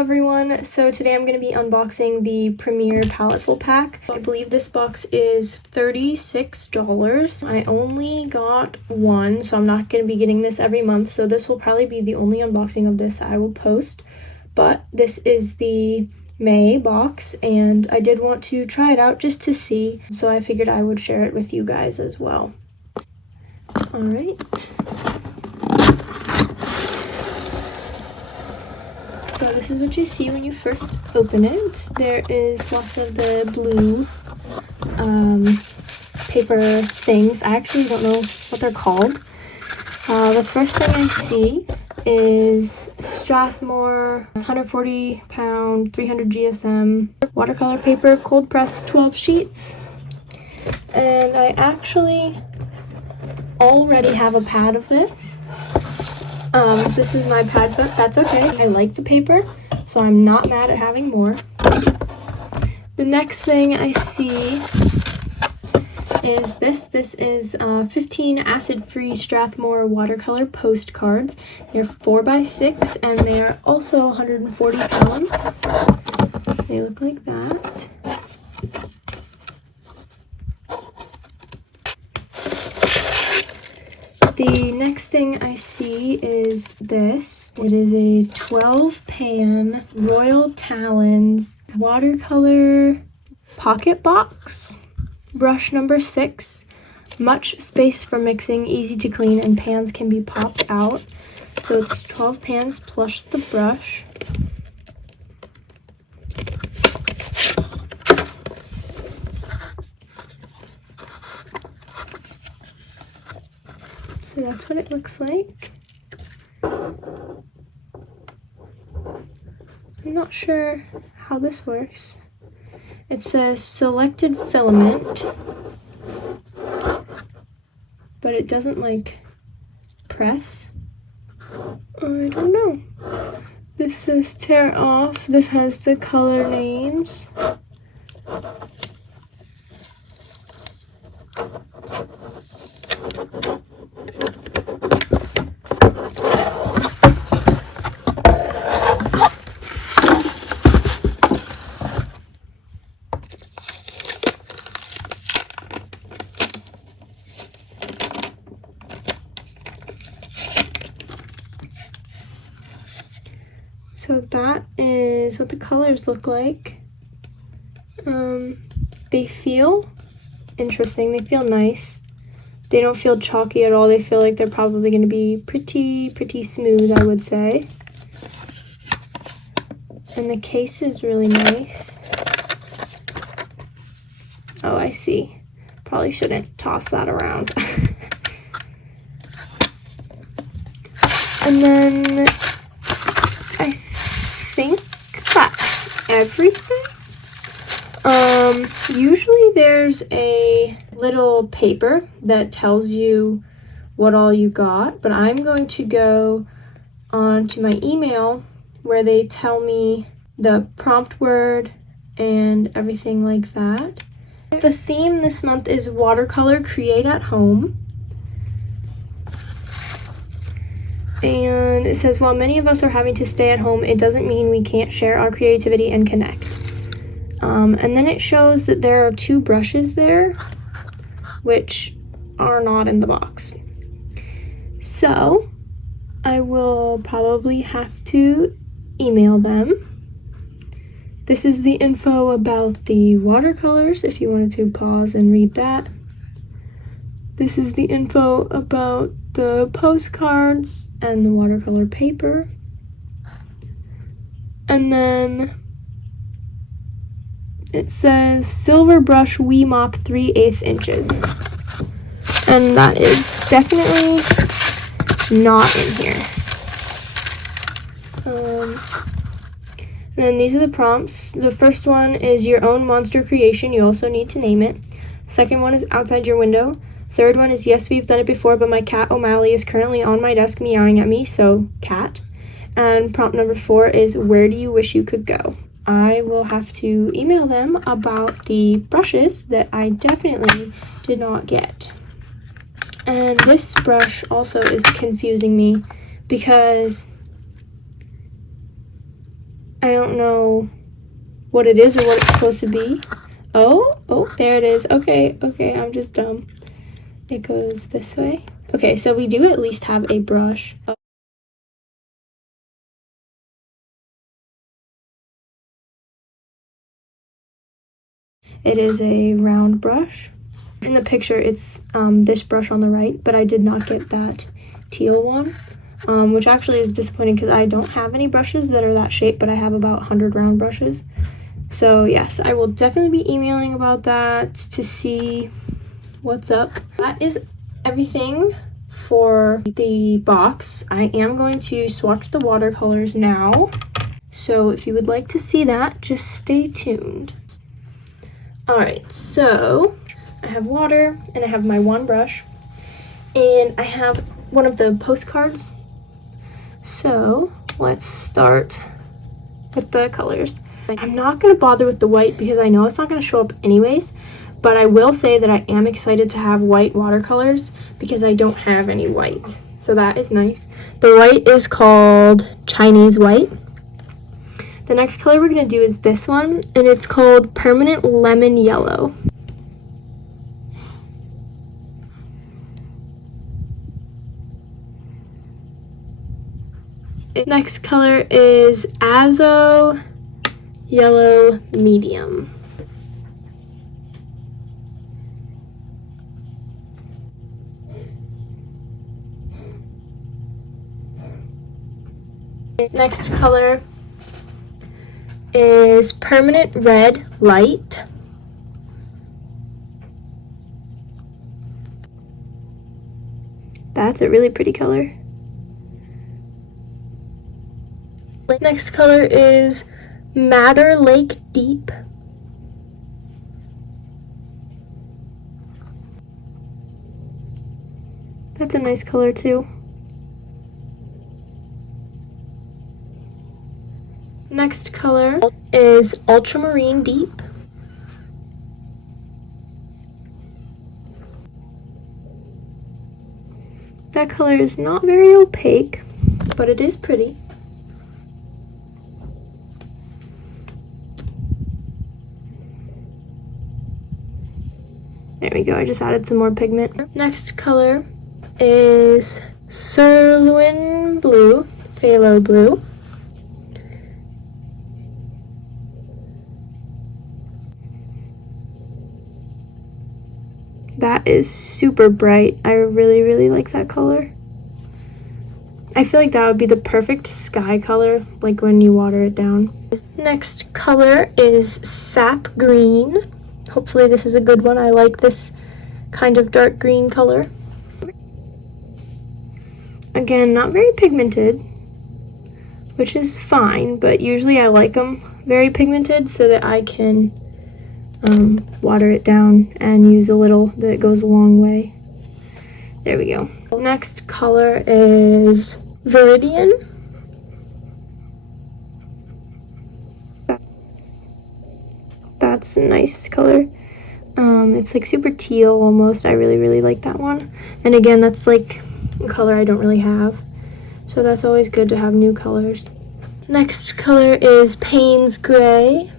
everyone, so today I'm going to be unboxing the Premier Paletteful Pack. I believe this box is $36. I only got one, so I'm not going to be getting this every month, so this will probably be the only unboxing of this I will post. But this is the May box, and I did want to try it out just to see, so I figured I would share it with you guys as well. Alright. So this is what you see when you first open it. There is lots of the blue paper things. I actually don't know what they're called. The first thing I see is Strathmore 140 pound 300 GSM watercolor paper, cold press 12 sheets. And I actually already have a pad of this. This is my pad, but that's okay. I like the paper, so I'm not mad at having more. The next thing I see is this. This is 15 acid-free Strathmore watercolor postcards. They're 4x6, and they are also 140 pounds. They look like that. The next thing I see is this. It is a 12-pan Royal Talons watercolor pocket box. Brush number 6. Much space for mixing, easy to clean, and pans can be popped out. So it's 12 pans plus the brush. So that's what it looks like. I'm not sure how this works. It says selected filament, but it doesn't like press. I don't know. This says tear off. This has the color names. So that is what the colors look like. They feel interesting. They feel nice. They don't feel chalky at all. They feel like they're probably going to be pretty smooth, I would say. And the case is really nice. Oh, I see. Probably shouldn't toss that around. And then I think that's everything. Usually there's a little paper that tells you what all you got, but I'm going to go on to my email where they tell me the prompt word and everything like that. The theme this month is Watercolor Create at Home. And it says, while many of us are having to stay at home, it doesn't mean we can't share our creativity and connect. And then it shows that there are 2 brushes there, which are not in the box. So I will probably have to email them. This is the info about the watercolors, if you wanted to pause and read that. This is the info about the postcards and the watercolor paper. And then it says silver brush Wee Mop 3/8 inches. And that is definitely not in here. And then these are the prompts. The first one is your own monster creation. You also need to name it. Second one is outside your window. Third one is yes, we've done it before, but my cat O'Malley is currently on my desk meowing at me, so cat. And prompt number 4 is where do you wish you could go? I will have to email them about the brushes that I definitely did not get. And this brush also is confusing me because I I don't know what it is or what it's supposed to be. Oh, there it is. Okay, I'm just dumb. It goes this way. Okay, so we do at least have a brush. It is a round brush. In the picture, it's this brush on the right, but I did not get that teal one, which actually is disappointing because I don't have any brushes that are that shape, but I have about 100 round brushes. So yes, I will definitely be emailing about that to see what's up. That is everything for the box. I am going to swatch the watercolors now. So if you would like to see that, just stay tuned. Alright, so I have water and I have my one brush and I have one of the postcards. So let's start with the colors. I'm not going to bother with the white because I know it's not going to show up anyways, but I will say that I am excited to have white watercolors because I don't have any white. So that is nice. The white is called Chinese white. The next color we're going to do is this one, and it's called Permanent Lemon Yellow. Next color is Azo Yellow Medium. Next color is Permanent Red Light. That's a really pretty color. Next color is Madder Lake Deep. That's a nice color too. Next color is Ultramarine Deep. That color is not very opaque, but it is pretty. There we go, I just added some more pigment. Next color is Cerulean Blue, Phthalo Blue. That is super bright. I really like that color. I feel like that would be the perfect sky color, like when you water it down. Next color is Sap Green. Hopefully this is a good one. I like this kind of dark green color. Again, not very pigmented, which is fine, but usually I like them very pigmented so that I can water it down and use a little that goes a long way. There we go. Next color is Viridian. That's a nice color. It's like super teal almost. I really like that one. And again, that's like a color I don't really have. So that's always good to have new colors. Next color is Payne's Gray.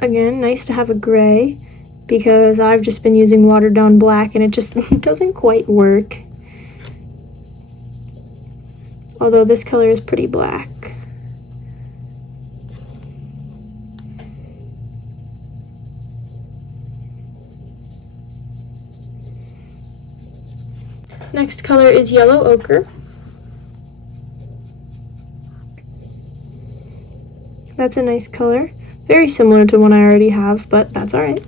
Again, nice to have a gray because I've just been using watered down black and it just doesn't quite work. Although this color is pretty black. Next color is Yellow Ochre. That's a nice color. Very similar to one I already have, but that's alright.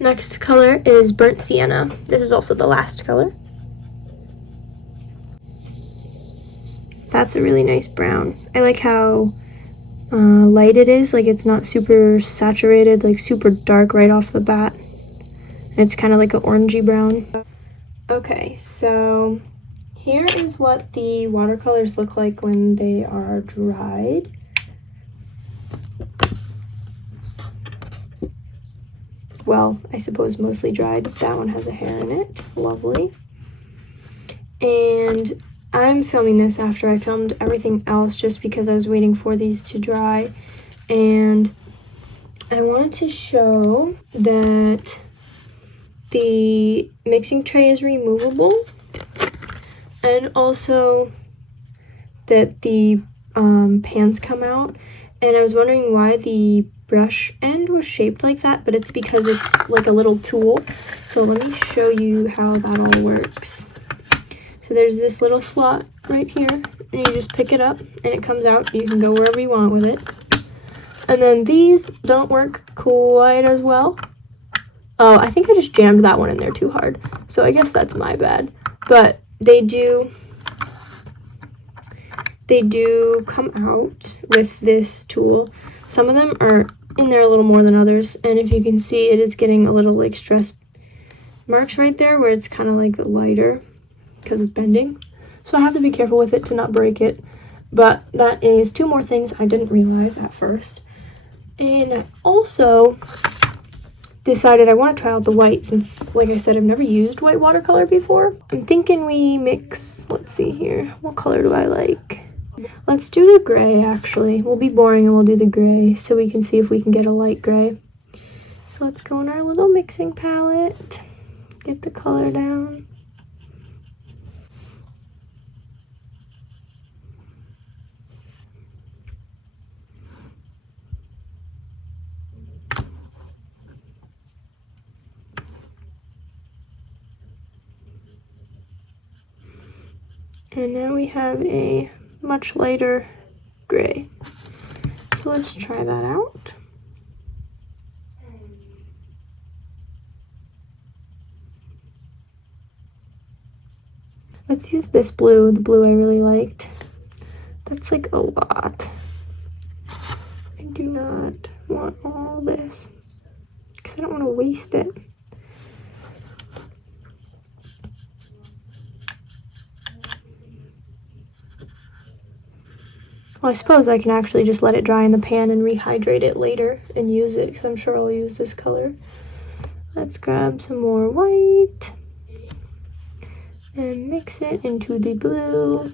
Next color is Burnt Sienna. This is also the last color. That's a really nice brown. I like how light it is. Like it's not super saturated, like super dark right off the bat. It's kind of like an orangey brown. Okay, so here is what the watercolors look like when they are dried. Well, I suppose mostly dried. That one has a hair in it. Lovely. And I'm filming this after I filmed everything else just because I was waiting for these to dry. And I wanted to show that the mixing tray is removable, and also that the pans come out. And I was wondering why the brush end was shaped like that, but it's because it's like a little tool. So let me show you how that all works. So there's this little slot right here, and you just pick it up and it comes out. You can go wherever you want with it. And then these don't work quite as well. Oh, I think I just jammed that one in there too hard. So I guess that's my bad. But they do come out with this tool. Some of them are in there a little more than others. And if you can see, it is getting a little like stress marks right there where it's kind of like lighter because it's bending. So I have to be careful with it to not break it. But that is 2 more things I didn't realize at first. And I also decided I want to try out the white since, like I said, I've never used white watercolor before. I'm thinking we mix, let's see here, what color do I like? Let's do the gray, actually. We'll be boring and we'll do the gray so we can see if we can get a light gray. So let's go in our little mixing palette, get the color down. And now we have a much lighter gray. So let's try that out. Let's use this blue, the blue I really liked. That's like a lot. I do not want all this because I don't want to waste it. Well, I suppose I can actually just let it dry in the pan and rehydrate it later and use it, because I'm sure I'll use this color. Let's grab some more white and mix it into the blue.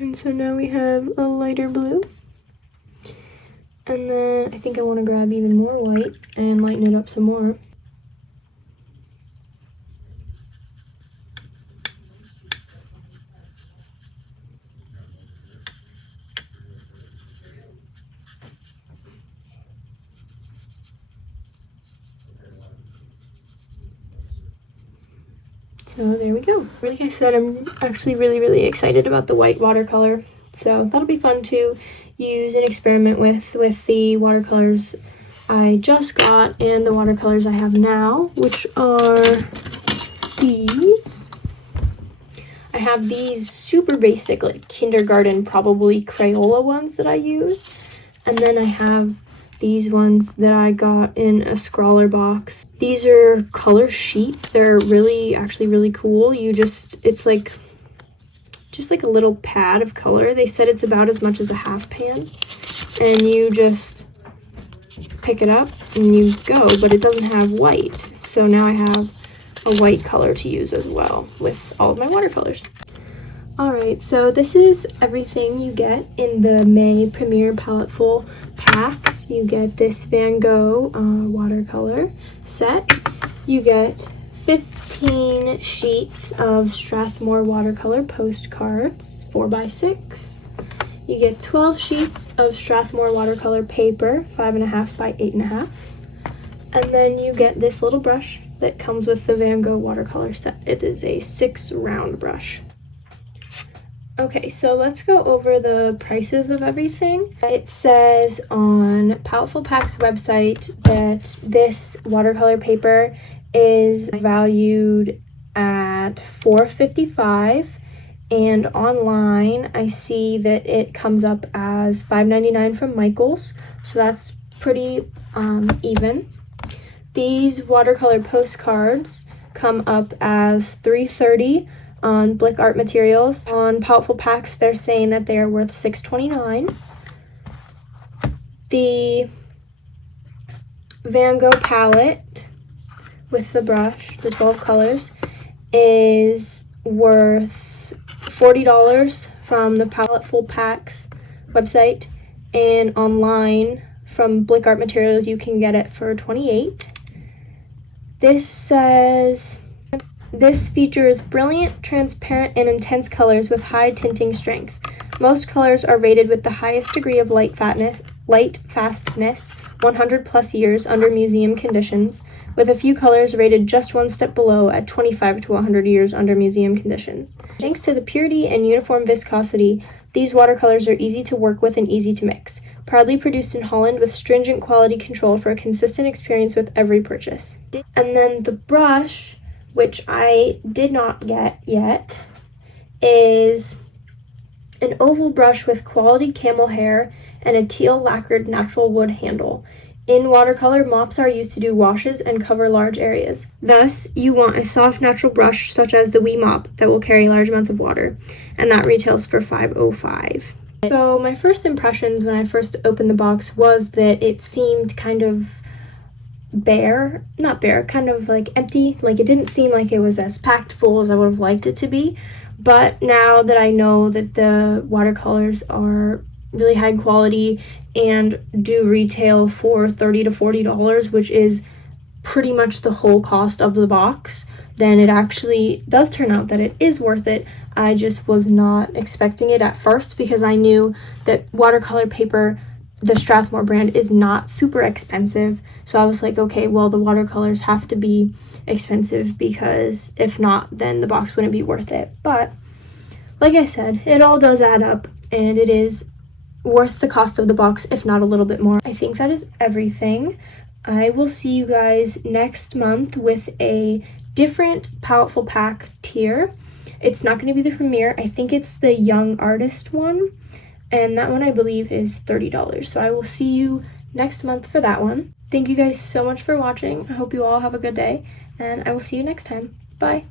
And so now we have a lighter blue. And then I think I want to grab even more white and lighten it up some more. So there we go. Like I said, I'm actually really excited about the white watercolor. So that'll be fun to use and experiment with the watercolors I just got and the watercolors I have now, which are these. I have these super basic, like kindergarten, probably Crayola ones that I use. And then I have these ones that I got in a scrawler box. These are color sheets. They're actually really cool. It's like just like a little pad of color. They said it's about as much as a half pan, and you just pick it up and you go, but it doesn't have white. So now I have a white color to use as well with all of my watercolors. Alright, so this is everything you get in the May Premier Paletteful Packs. You get this Van Gogh watercolor set. You get 15 sheets of Strathmore watercolor postcards, 4x6. You get 12 sheets of Strathmore watercolor paper, 5.5 by 8.5. And then you get this little brush that comes with the Van Gogh watercolor set. It is a 6-round brush. Okay, so let's go over the prices of everything. It says on Paletteful Packs website that this watercolor paper is valued at $4.55, and online I see that it comes up as $5.99 from Michael's, so that's pretty even. These watercolor postcards come up as $3.30 on Blick Art Materials. On Paletteful Packs, they're saying that they are worth $6.29. The Van Gogh palette with the brush, the 12 colors, is worth $40 from the Paletteful Packs website, and online from Blick Art Materials you can get it for $28. This says, this features brilliant, transparent, and intense colors with high tinting strength. Most colors are rated with the highest degree of light fastness, 100 plus years under museum conditions, with a few colors rated just one step below at 25 to 100 years under museum conditions. Thanks to the purity and uniform viscosity, these watercolors are easy to work with and easy to mix. Proudly produced in Holland with stringent quality control for a consistent experience with every purchase. And then the brush, which I did not get yet, is an oval brush with quality camel hair and a teal lacquered natural wood handle. In watercolor, mops are used to do washes and cover large areas. Thus, you want a soft natural brush such as the Wee Mop that will carry large amounts of water, and that retails for $5.05. So my first impressions when I first opened the box was that it seemed kind of kind of like empty. Like, it didn't seem like it was as packed full as I would have liked it to be. But now that I know that the watercolors are really high quality and do retail for $30 to $40, which is pretty much the whole cost of the box, then it actually does turn out that it is worth it. I just was not expecting it at first because I knew that watercolor paper, the Strathmore brand, is not super expensive. So I was like, okay, well, the watercolors have to be expensive because if not, then the box wouldn't be worth it. But like I said, it all does add up, and it is worth the cost of the box, if not a little bit more. I think that is everything. I will see you guys next month with a different Paletteful Pack tier. It's not going to be the premiere. I think it's the young artist one, and that one I believe is $30. So I will see you next month for that one. Thank you guys so much for watching. I hope you all have a good day, and I will see you next time. Bye.